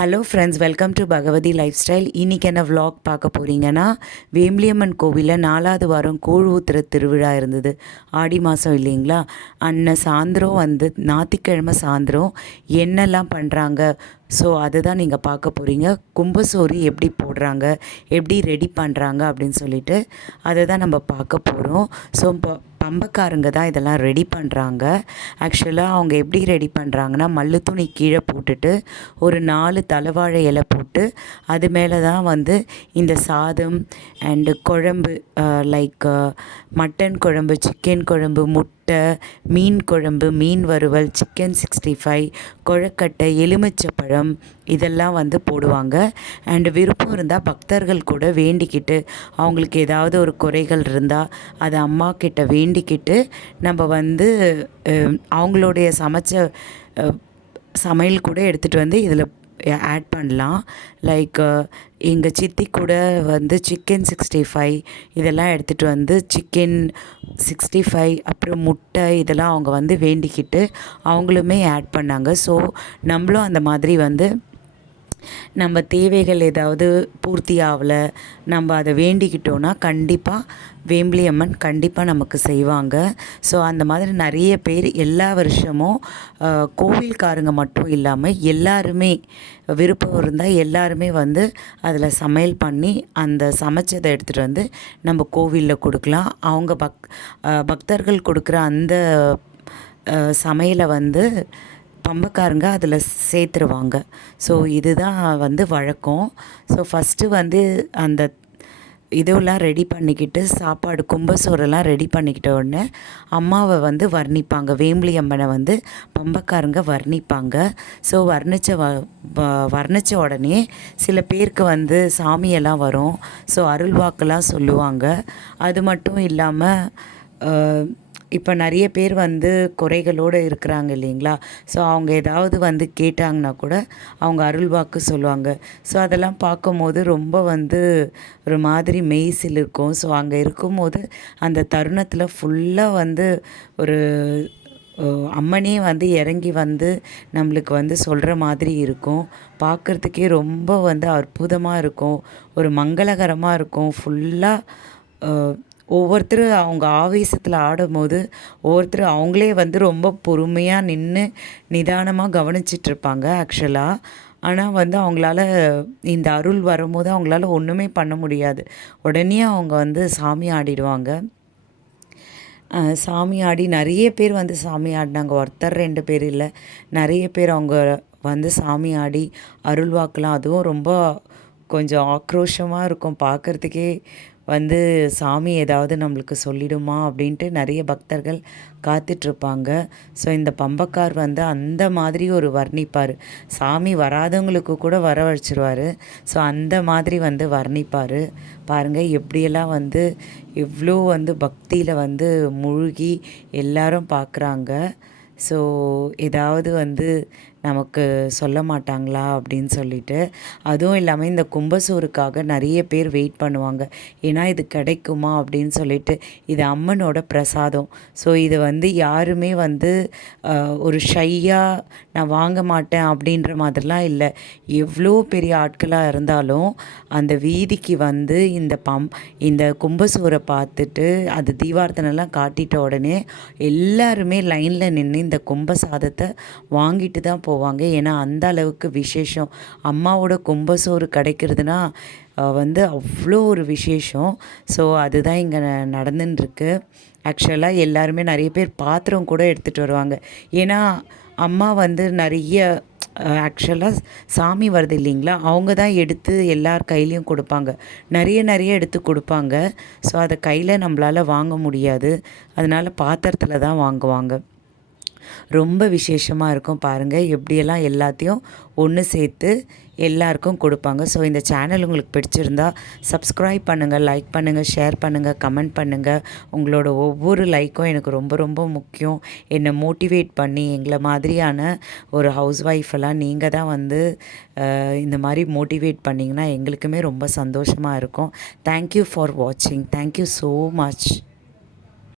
Hello friends, welcome to Bhagavathi lifestyle. இன்றைக்கி என்ன vlog பார்க்க போகிறீங்கன்னா, வேம்பிலியம்மன் கோவிலில் 4வது வாரம் கூழ் ஊத்துற திருவிழா இருந்தது. ஆடி மாதம் இல்லைங்களா? அன்னை சாயந்தரம் ஞாயிற்றுக்கிழமை சாயந்தரம் என்னெல்லாம் பண்ணுறாங்க, ஸோ அதுதான் நீங்கள் பார்க்க போகிறீங்க. கும்பசோறு எப்படி போடுறாங்க, எப்படி ரெடி பண்ணுறாங்க அப்படின்னு சொல்லிட்டு அதை தான் நம்ம பார்க்க போகிறோம். ஸோ பம்பக்காரங்க தான் இதெல்லாம் ரெடி பண்ணுறாங்க. ஆக்சுவலாக அவங்க எப்படி ரெடி பண்ணுறாங்கன்னா, மல்லு துணி கீழே போட்டுட்டு ஒரு 4 தலைவாழை இலை போட்டு அது மேலே தான் இந்த சாதம் அண்டு குழம்பு, லைக் மட்டன் குழம்பு, சிக்கன் குழம்பு, முட்டை, மீன் குழம்பு, மீன் வறுவல், சிக்கன் 65, கொழக்கட்டை, எலுமிச்சப்பழம் இதெல்லாம் போடுவாங்க. அண்டு விருப்பம் இருந்தால் பக்தர்கள் கூட வேண்டிக்கிட்டு அவங்களுக்கு ஏதாவது ஒரு குறைகள் இருந்தால் அதை அம்மா கிட்ட வேண்டிக்கிட்டு நம்ம அவங்களுடைய சமைச்ச சமையல் கூட எடுத்துகிட்டு இதில் ஆட் பண்ணலாம். லைக் எங்கள் சித்தி கூட சிக்கன் 65 இதெல்லாம் எடுத்துகிட்டு சிக்கன் 65 அப்புறம் முட்டை இதெல்லாம் அவங்க வேண்டிக்கிட்டு அவங்களுமே ஆட் பண்ணாங்க. ஸோ நம்மளும் அந்த மாதிரி நம்ம தேவைகள் ஏதாவது பூர்த்தி ஆகலை, நம்ம அதை வேண்டிக்கிட்டோன்னா கண்டிப்பாக வேம்பிலியம்மன் கண்டிப்பாக நமக்கு செய்வாங்க. ஸோ அந்த மாதிரி நிறைய பேர் எல்லா வருஷமும் கோவில்காரங்க மட்டும் இல்லாமல் எல்லாருமே விருப்பம் இருந்தால் எல்லாருமே அதில் சமையல் பண்ணி அந்த சமைச்சதை எடுத்துகிட்டு நம்ம கோவிலில் கொடுக்கலாம். அவங்க பக்தர்கள் கொடுக்குற அந்த சமையலை பம்பக்காரங்க அதில் சேர்த்துருவாங்க. ஸோ இதுதான் வழக்கம். ஸோ ஃபஸ்ட்டு அந்த இதெல்லாம் ரெடி பண்ணிக்கிட்டு சாப்பாடு கும்பசோறெல்லாம் ரெடி பண்ணிக்கிட்ட உடனே அம்மாவை வர்ணிப்பாங்க. வேம்பிலியம்மனை பம்பக்காரங்க வர்ணிப்பாங்க. ஸோ வர்ணித்த உடனே சில பேருக்கு சாமியெல்லாம் வரும். ஸோ அருள்வாக்கெல்லாம் சொல்லுவாங்க. அது மட்டும் இல்லாமல் இப்போ நிறைய பேர் குறைகளோடு இருக்கிறாங்க இல்லைங்களா? ஸோ அவங்க ஏதாவது கேட்டாங்கன்னா கூட அவங்க அருள்வாக்கு சொல்லுவாங்க. ஸோ அதெல்லாம் பார்க்கும்போது ரொம்ப ஒரு மாதிரி மெய்சில் இருக்கும். ஸோ அங்கே இருக்கும்போது அந்த தருணத்தில் ஃபுல்லாக ஒரு அம்மனே இறங்கி நம்மளுக்கு சொல்கிற மாதிரி இருக்கும். பார்க்குறதுக்கே ரொம்ப அற்புதமாக இருக்கும், ஒரு மங்களகரமாக இருக்கும். ஃபுல்லாக ஒவ்வொருத்தர் அவங்க ஆவேசத்தில் ஆடும்போது ஒவ்வொருத்தர் அவங்களே ரொம்ப பொறுமையாக நின்று நிதானமாக கவனிச்சிட்ருப்பாங்க ஆக்சுவலாக. ஆனால் அவங்களால இந்த அருள் வரும்போது அவங்களால ஒன்றுமே பண்ண முடியாது. உடனே அவங்க சாமி ஆடிடுவாங்க. சாமி ஆடி நிறைய பேர் சாமி ஆடினாங்க. ஒருத்தர் 2 பேர் இல்லை, நிறைய பேர் அவங்க சாமி ஆடி அருள்வாக்கலாம். அதுவும் ரொம்ப கொஞ்சம் ஆக்ரோஷமாக இருக்கும் பார்க்குறதுக்கே. சாமி ஏதாவது நம்மளுக்கு சொல்லிடுமா அப்படின்ட்டு நிறைய பக்தர்கள் காத்துட்ருப்பாங்க. ஸோ இந்த பம்பக்கார் அந்த மாதிரி ஒரு வர்ணிப்பார். சாமி வராதவங்களுக்கு கூட வரவழைச்சிருவார். ஸோ அந்த மாதிரி வர்ணிப்பார். பாருங்கள் எப்படியெல்லாம் எவ்வளோ பக்தியில் மூழ்கி எல்லாரும் பார்க்குறாங்க. ஸோ ஏதாவது நமக்கு சொல்ல மாட்டாங்களா அப்படின்னு சொல்லிட்டு. அதுவும் இல்லாமல் இந்த கும்பசோறுக்காக நிறைய பேர் வெயிட் பண்ணுவாங்க. ஏன்னா இது கிடைக்குமா அப்படின்னு சொல்லிட்டு. இது அம்மனோட பிரசாதம். ஸோ இது யாருமே ஒரு ஷையாக நான் வாங்க மாட்டேன் அப்படின்ற மாதிரிலாம் இல்லை. எவ்வளோ பெரிய ஆட்களாக இருந்தாலும் அந்த வீதிக்கு இந்த கும்பசோரை பார்த்துட்டு அது தீவார்த்தனெல்லாம் காட்டிட்ட உடனே எல்லாருமே லைனில் நின்று இந்த கும்பசாதத்தை வாங்கிட்டு தான் போவாங்க. ஏன்னா அந்த அளவுக்கு விசேஷம். அம்மாவோட கும்பசோறு கிடைக்கிறதுனா அவ்வளோ ஒரு விசேஷம். ஸோ அதுதான் இங்கே நடந்துட்டுருக்கு. ஆக்சுவலாக எல்லாருமே நிறைய பேர் பாத்திரம் கூட எடுத்துகிட்டு வருவாங்க. ஏன்னா அம்மா நிறைய ஆக்சுவலாக சாமி வருது இல்லைங்களா, அவங்க தான் எடுத்து எல்லார் கையிலையும் கொடுப்பாங்க. நிறைய எடுத்து கொடுப்பாங்க. ஸோ அதை கையில் நம்மளால் வாங்க முடியாது. அதனால் பாத்திரத்தில் தான் வாங்குவாங்க. ரொம்ப விசேஷமாக இருக்கும். பாருங்கள் எப்படியெல்லாம் எல்லாத்தையும் ஒன்று சேர்த்து எல்லாருக்கும் கொடுப்பாங்க. ஸோ இந்த சேனல் உங்களுக்கு பிடிச்சிருந்தா சப்ஸ்கிரைப் பண்ணுங்கள், லைக் பண்ணுங்கள், ஷேர் பண்ணுங்கள், கமெண்ட் பண்ணுங்கள். உங்களோட ஒவ்வொரு லைக்கும் எனக்கு ரொம்ப ரொம்ப முக்கியம். என்னை மோட்டிவேட் பண்ணி எங்களை மாதிரியான ஒரு ஹவுஸ் ஒய்ஃபெல்லாம் நீங்கள் தான் இந்த மாதிரி மோட்டிவேட் பண்ணிங்கன்னா எங்களுக்குமே ரொம்ப சந்தோஷமாக இருக்கும். தேங்க்யூ ஃபார் வாட்சிங். Thank you so much.